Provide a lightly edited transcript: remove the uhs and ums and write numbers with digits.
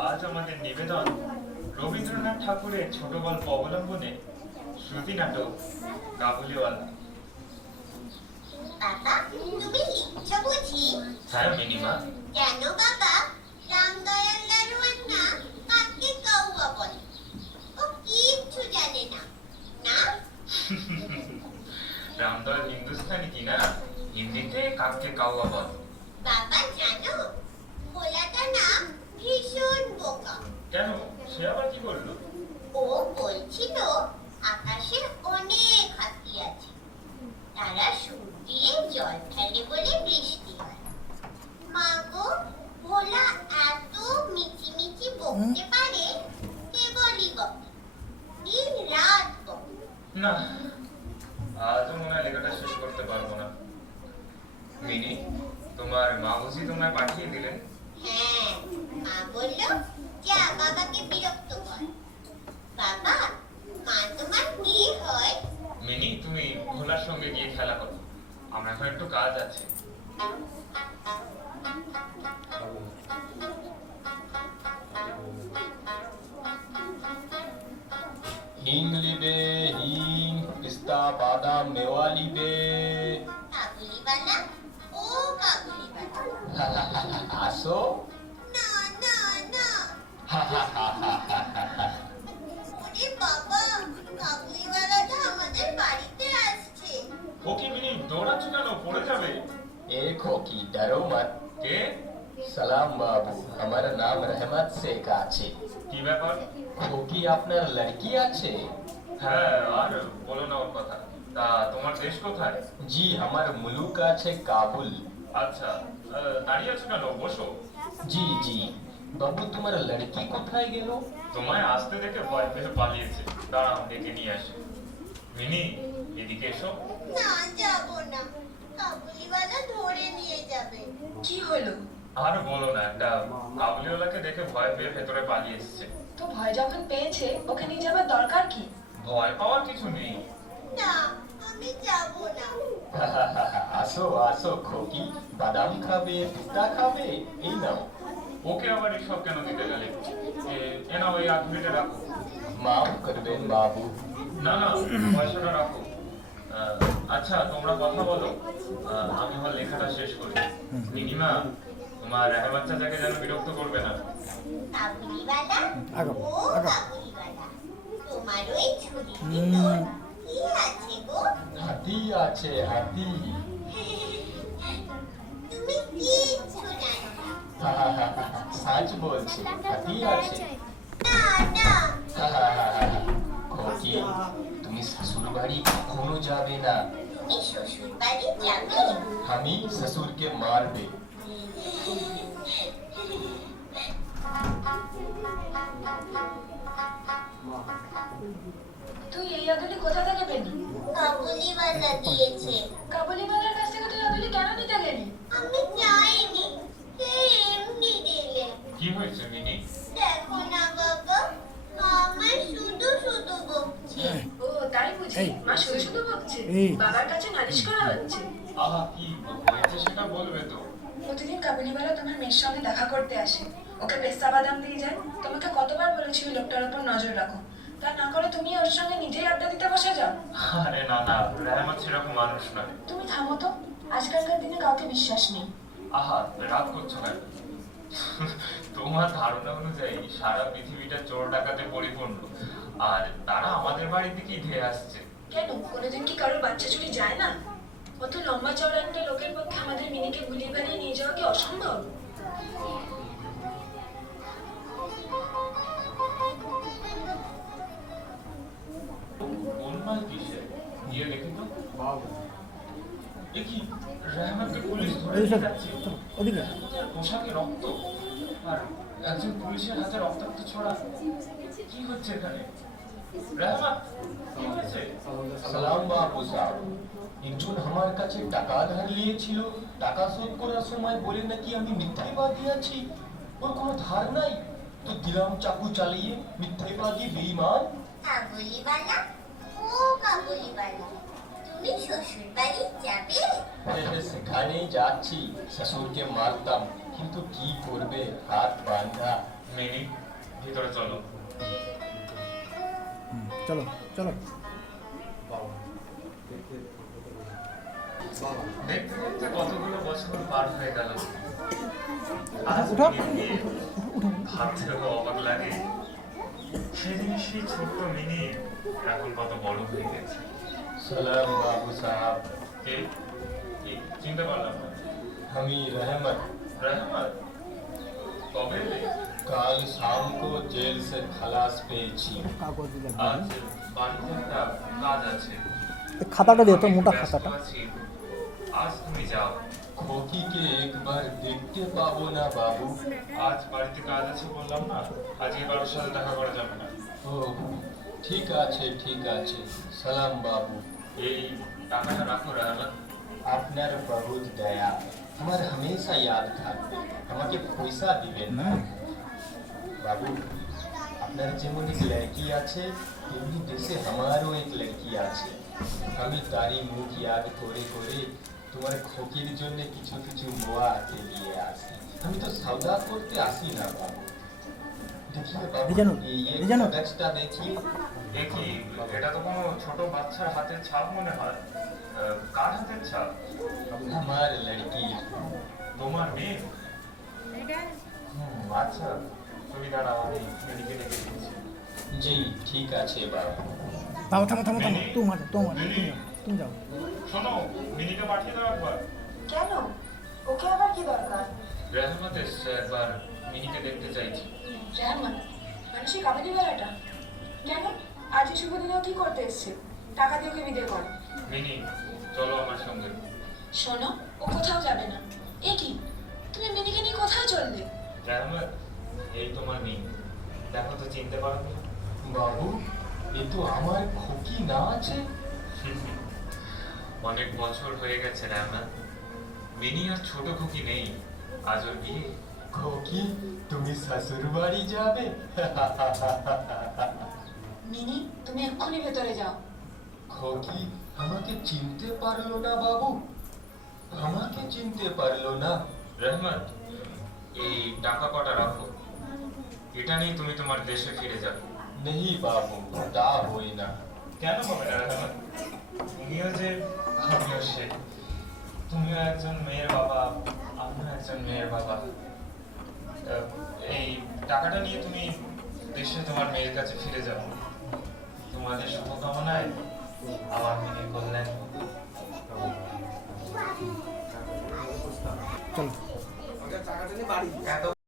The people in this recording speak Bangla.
আজ আমাদের নিবেদন রবীন্দ্রনাথ ঠাকুরের ছোট গল্প অবলম্বনে শ্রুতি নাটক কাবুলিওয়ালা। বাবা, তুমি লিখছো বুঝি? হ্যাঁ মিনিমা। জানো বাবা, রামদয়াল দারোয়ান না কাকে কাউয়া বলে? ও কিচ্ছু জানে না। না? রামদয়াল হিন্দুস্তানি কিনা, হিন্দিতে কাককে কাউয়া বলে। বাবা জানো, ভোলাটা না ভীষণ বোকা। কেন, সে আবার কি করলো? ও বলছিল আকাশে অনেক হাতি আছে, তারা সুর দিয়ে জল ফেলে বলে বৃষ্টি হয়। মা গো, ভোলা এত মিচি মিচি বকতে পারে, কেবলই বকে, দিন রাত বকে। না, আজও মনে হয় লেখাটা শেষ করতে পারবো না। মিনি, তোমার মা বুঝি তোমায় পাঠিয়ে দিলেন? হ্যাঁ, মা বলল যা বাবাকে বিরক্ত কর। বাবা, মা তোমার কি হয়? মিনি, তুমি ভোলার সঙ্গে গিয়ে খেলা করো, আমার এখন একটু কাজ আছে। হিং লিবে হিং, পিস্তা বাদাম মেওয়া লিবে। কাবুলিওয়ালা, ও কাবুলিওয়ালা। আসো। না না না। ওরে বাবা, কাবুলিওয়ালাটা আমাদের বাড়িতে আসছে। ওকে মিনি, দৌড়াচ্ছ কেন? পড়ে যাবে। ए खोकी डरो मत। কে? সালাম বাবু, আমার নাম রহমত শেখ আছে। কি ব্যাপার? खोकी আপনার লড়কি আছে? হ্যাঁ, আর বলো না ওর কথা। তা তোমার দেশ কোথায়? জি, আমার মুলুক আছে কাবুল। আচ্ছা, দাঁড়িয়ে আছো কেন? বসো। জি জি। বাবু, তোমার লড়কি কোথায় গেল? তোমায় আসতে দেখে ভয় পেয়ে পালিয়েছে। দাঁড়াও, ডেকে নিয়ে আসি। মিনি, এদিকে এসো। না, যাবো না, কাবুলিওয়ালা ধরে নিয়ে যাবে। কি হলো? আর বলো না, একটা কাবুলিওয়ালাকে দেখে ভয় পেয়ে ভেতরে পালিয়ে এসেছে। তো ভয় যখন পেয়েছে, ওকে নিয়ে যাবার দরকার কি? ভয় পাওয়ার কিছু নেই। না, আমি যাবো না। আসো আসো খোকি, বাদাম খাবে, পিস্তা খাবে, এই নাও। ওকে আবার এসব কেন দিতে গেলে? এ নাও, এই 8 মিনিটে রাখো। মাফ করবেন বাবু। না না, পয়সাটা রাখো। আচ্ছা, তোমরা কথা বলো, আমি আমার লেখাটা শেষ করি। মিনিমা, তোমার রেহমান চাচাকে যেন বিরক্ত করবে না। কাবুলিওয়ালা, ও কাবুলিওয়ালা, তোমার ওই ছুরির ভিতর কি আছে গো? হাতি আছে, হাতি। তুমি কিচ্ছু জানো না। সাচ বলছে, হাতি আছে। না না। খোকি, তুমি শ্বশুর বাড়ি কখনো যাবে না। তুমি শ্বশুর বাড়ি যাবে? আমি শ্বশুরকে মারবে। তুই এই আদুলি কোথা থেকে পেলি? কাবুলিওয়ালা দিয়েছে। কাবুলিওয়ালার কাছ থেকে তুই আদুলি কেন নিতে গেলি? আমি চাইনি, সে এমনি দিলে। কি হয়েছে মিনি? দেখো না বাবা, আমার শুধু শুধু বকছে। ও তাই বুঝি? মা শুধু শুধু বকছে? বাবার কাছে নালিশ করা হচ্ছে? আহা, কি হয়েছে সেটা বলবে তো। প্রতিদিন কাবুলিওয়ালা তোমার মেয়ের সঙ্গে দেখা করতে আসে, ওকে পেস্তা বাদাম দিয়ে যায়। তোমাকে কতবার বলেছি ওই লোকটার উপর নজর রাখো, তা না করে তুমি ওর সঙ্গে নিজেই আড্ডা দিতে বসে যাও। আরে না না, রেহমান সেরকম মানুষ নয়। তুমি থামো তো, আজকালকার দিনে কাউকে বিশ্বাস নেই। আহা, রাগ করছো কেন? তোমার ধারণা অনুযায়ী সারা পৃথিবীটা চোর ডাকাতে পরিপূর্ণ, আর তারা আমাদের বাড়ির দিকেই ধেয়ে আসছে। কেন, কোনোদিন কি কারোর বাচ্চা চুরি যায় না? অত লম্বা চওড়া একটা লোকের পক্ষে আমাদের মিনিকে ভুলিয়ে বানিয়ে নিয়ে যাওয়া কি অসম্ভব? গোলমাল কিসের? গিয়ে দেখি তো। এ কি, রেহমানকে পুলিশ ধরে নিয়ে যাচ্ছে। তার পোশাকে রক্ত, আর একজন পুলিশের হাতে রক্তাক্ত ছড়া। কি হচ্ছে এখানে? রেহমান, কি হয়েছে? সালাম বাবু সাহেব। একজন আমার কাছে টাকা ধার নিয়েছিল, টাকা শোধ করার সময় বলে নাকি আমি মিথ্যাবাদী আছি। ওর কোনো ধার নাই, তো দিলাম চাকু চালিয়ে। মিথ্যাবাদী, বেঈমান। কাবুলিওয়ালা, ও কাবুলিওয়ালা, তুমি শ্বশুর বাড়ি যাবে? সেখানেই যাচ্ছি, শ্বশুরকে মারতাম। কিন্তু কি করবে, হাত বাঁধা। মিনি ভিতরে চলো। চলো চলো। দেখতে দেখতে কতগুলো বছর পার হয়ে গেল। আজ উঠো। মিনিকে ভাবতেও অবাক লাগে, সেদিন সেই ছোট্ট মিনি এখন কত বড় হয়ে গেছে। সালাম বাবু সাহেব। কে? কি? চিনতে পারলাম না। আমি रहमत। রহমত, কবে এলে? কাল শাম কো জেল সে খালাস পেয়েছি। কাগজ দিলে আজ বাড়িতে একটা কাজ আছে। খাতাটা দিও তো, আমি মোটা ব্যস্ত খাতাটা। আছি। আজ তুমি যাও। খোকিকে একবার দেখতে পাবো না বাবু? আজ বাড়িতে কাজ আছে বললাম না, আজকে কারোর সাথে দেখা করা যাবে না। ও ঠিক আছে ঠিক আছে, সালাম বাবু। এই টাকাটা রাখো রহমত। আপনার বহুত দয়া, আমার হামেশা ইয়াদ থাকবে। আমাকে পয়সা দিবেন না বাবু। আপনার যেমন এক লড়কি আছে, তেমনি দেশে আমারও এক লড়কি আছে। আমি তারই মুখ ইয়াদ করে করে তোমার খোকির জন্য কিছু কিছু মোয়া হাতে নিয়ে আসি। আমি তো সওদা করতে আসি না বাবু। দেখিয়ে বাবু, রিজানু, ये রিজানু। কাগজটা দেখিয়ে। দেখি, এটা তো কোনো ছোট বাচ্চার হাতের ছাপ মনে হয়। কার হাতের ছাপ? আমার লড়কি। তোমার মেয়ে? আচ্ছা, তুমি দাঁড়াও, আমি মেয়েকে ডেকে দিচ্ছি। জি ঠিক আছে বাবু। থামো থামো থামো থামো, তোমার তোমার তুমি যাও। শোনো, মিনিকে পাঠিয়ে দাও একবার। কেন? ওকে আবার কি দরকার? রহমত এসছে, একবার মিনিকে দেখতে চাইছি। রেহমান, মানুষই কাবাডি বেলাটা কেন? আজ এই শুভ দিনেও কি করতে এসছে? টাকা দিয়ে ওকে বিদে কর। মিনি, চলো আমার সঙ্গে। শোনো, ও কোথাও যাবে না। এ কি, তুমি মিনিকে নিয়ে কোথায় চললে? রহমত, এই তোমার মেয়ে। দেখো তো, চিনতে পারো না? বাবু, এ তো আমার খোকি না আছে। অনেক বছর হয়ে গেছে রহমত। মিনি আর ছোট খুকি নেই, আজ ওর বিয়ে। খোকি, তুমি শ্বশুর বাড়ি যাবে? মিনি, তুমি এক্ষুনি ভেতরে যাও। খোকি আমাকে চিনতে পারলো না বাবু, আমাকে চিনতে পারলো না। রহমত, এই টাকা কটা রাখো। এটা নিয়ে তুমি তোমার দেশে ফিরে যাবে। নেই বাবু, তা হই না। কেন হবে না রহমত? তুমিও যে, আমিও সে। তুমিও একজন মেয়ের বাবা, আমিও একজন মেয়ের বাবা। এই টাকাটা নিয়ে তুমি দেশে তোমার মেয়ের কাছে ফিরে যাও। তোমাদের শুভকামনায় আমার মেয়ের কল্যাণ হোক। চলো। এত